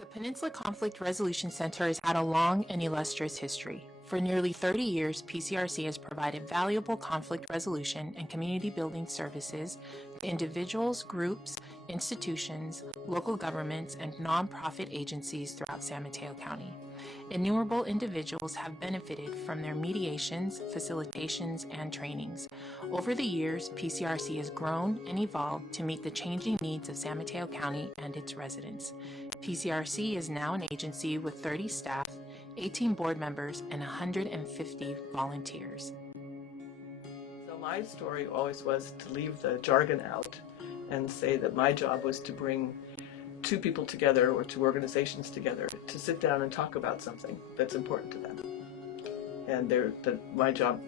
The Peninsula Conflict Resolution Center has had a long and illustrious history. For nearly 30 years, PCRC has provided valuable conflict resolution and community building services to individuals, groups, institutions, local governments, and nonprofit agencies throughout San Mateo County. Innumerable individuals have benefited from their mediations, facilitations, and trainings. Over the years, PCRC has grown and evolved to meet the changing needs of San Mateo County and its residents. PCRC is now an agency with 30 staff, 18 board members, and 150 volunteers. So my story always was to leave the jargon out and say that my job was to bring two people together or two organizations together to sit down and talk about something that's important to them. And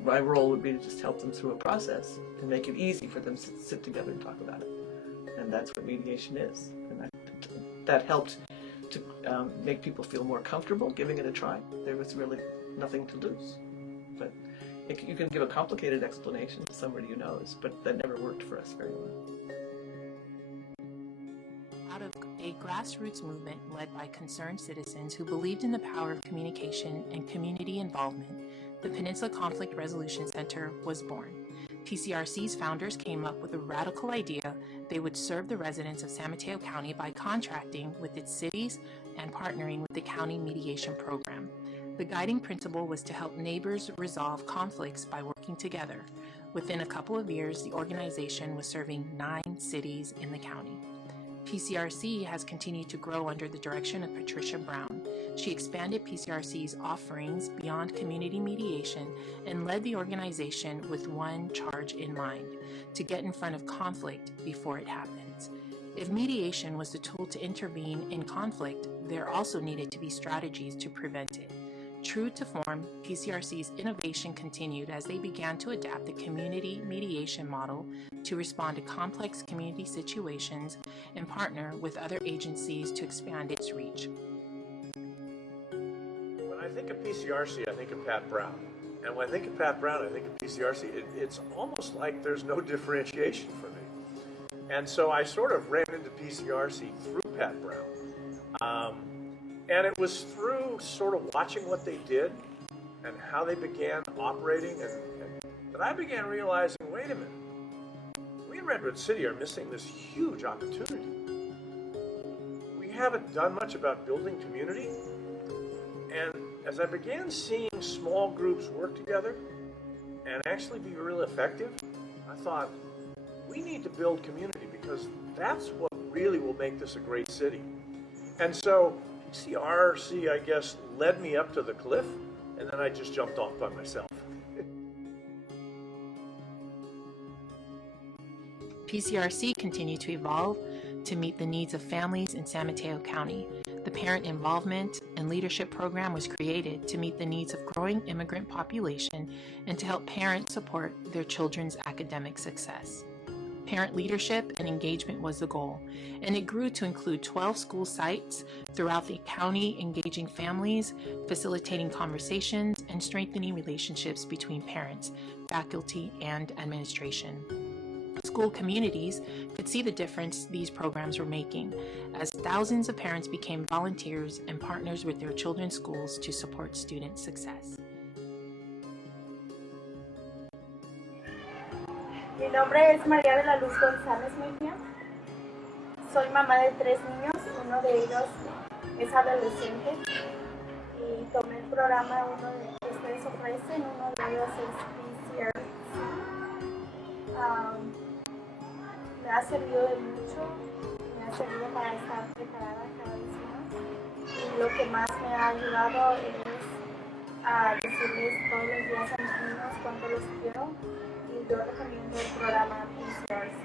my role would be to just help them through a process and make it easy for them to sit together and talk about it. And that's what mediation is. And that helped to make people feel more comfortable giving it a try. There was really nothing to lose. But you can give a complicated explanation to somebody who knows, but that never worked for us very well. Out of a grassroots movement led by concerned citizens who believed in the power of communication and community involvement, the Peninsula Conflict Resolution Center was born. PCRC's founders came up with a radical idea they would serve the residents of San Mateo County by contracting with its cities and partnering with the county mediation program. The guiding principle was to help neighbors resolve conflicts by working together. Within a couple of years, the organization was serving 9 cities in the county. PCRC has continued to grow under the direction of Patricia Brown. She expanded PCRC's offerings beyond community mediation and led the organization with one charge in mind: to get in front of conflict before it happens. If mediation was the tool to intervene in conflict, there also needed to be strategies to prevent it. True to form, PCRC's innovation continued as they began to adapt the community mediation model to respond to complex community situations and partner with other agencies to expand its reach. When I think of PCRC, I think of Pat Brown. And when I think of Pat Brown, I think of PCRC. It's almost like there's no differentiation for me. And so I sort of ran into PCRC through Pat Brown. And it was through sort of watching what they did and how they began operating and that I began realizing, wait a minute, we in Redwood City are missing this huge opportunity. We haven't done much about building community. And as I began seeing small groups work together and actually be really effective, I thought, we need to build community because that's what really will make this a great city. And so PCRC, I guess, led me up to the cliff, and then I just jumped off by myself. PCRC continued to evolve to meet the needs of families in San Mateo County. The Parent Involvement and Leadership Program was created to meet the needs of growing immigrant population and to help parents support their children's academic success. Parent leadership and engagement was the goal, and it grew to include 12 school sites throughout the county, engaging families, facilitating conversations, and strengthening relationships between parents, faculty, and administration. School communities could see the difference these programs were making, as thousands of parents became volunteers and partners with their children's schools to support student success. Mi nombre es María de la Luz González Mejía. Soy mamá de 3 niños, uno de ellos es adolescente y tomé el programa, uno que ustedes ofrecen, uno de ellos es PCRC. Me ha servido de mucho, me ha servido para estar preparada cada vez más. Y lo que más me ha ayudado es a decirles todos los días a mis niños cuánto los quiero. Yo recomiendo el programa PCRC.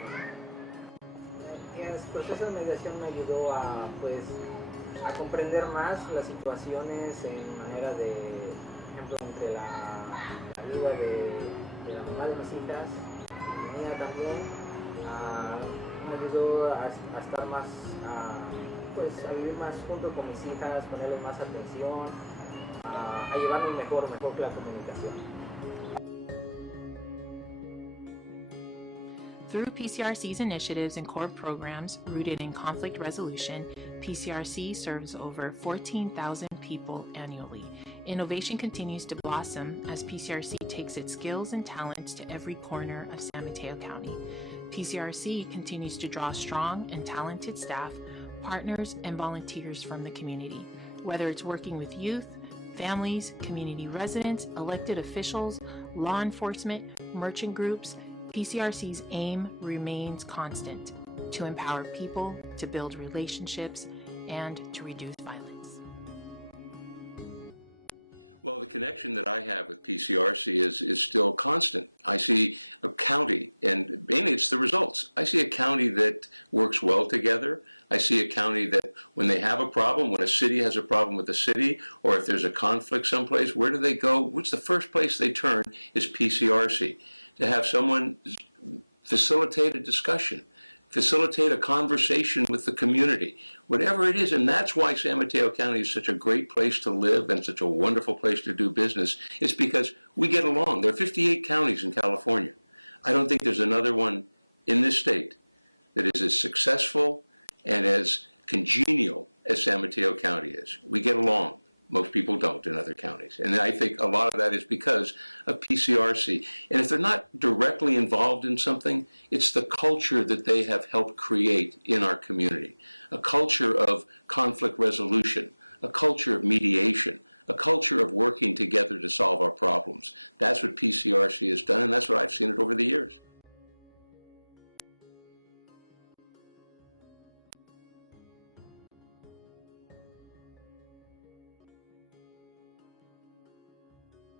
Pues esa mediación me ayudó a comprender más las situaciones en manera de, por ejemplo, entre la vida de la mamá de mis hijas, y mía también. Me ayudó a estar más, a vivir más junto con mis hijas, ponerles más atención, a llevarme mejor que la comunicación. Through PCRC's initiatives and core programs rooted in conflict resolution, PCRC serves over 14,000 people annually. Innovation continues to blossom as PCRC takes its skills and talents to every corner of San Mateo County. PCRC continues to draw strong and talented staff, partners, and volunteers from the community. Whether it's working with youth, families, community residents, elected officials, law enforcement, merchant groups, PCRC's aim remains constant: to empower people, to build relationships, and to reduce violence. Well, the connection that I have with PCRC is still constant. I see a county, and mainly it's the results. I see a county that works well together. I see a county that when they have a problem, when a city has a problem with a city, or if there's a conflict someplace, where do they go? What's the first place they turn is PCRC. To have someone facilitate a discussion, facilitate a conversation with the community, whatever it is. And that's why San Mateo County is such a great place to live and such a wonderful place to do business. It's because we get along. There are 58 counties in California. I don't think there's another one in this state that is as successful and as congenial as San Mateo County is. We get along. Most people don't in other counties. And I think a lot of that is because of PCRC. And if they're not directly involved in something, it's the culture that they have helped create in our community. A culture of conflict resolution, a culture of mediation, a culture of working together to solve our problems. That's what PCRC has done, and that's what I've seen it over the years.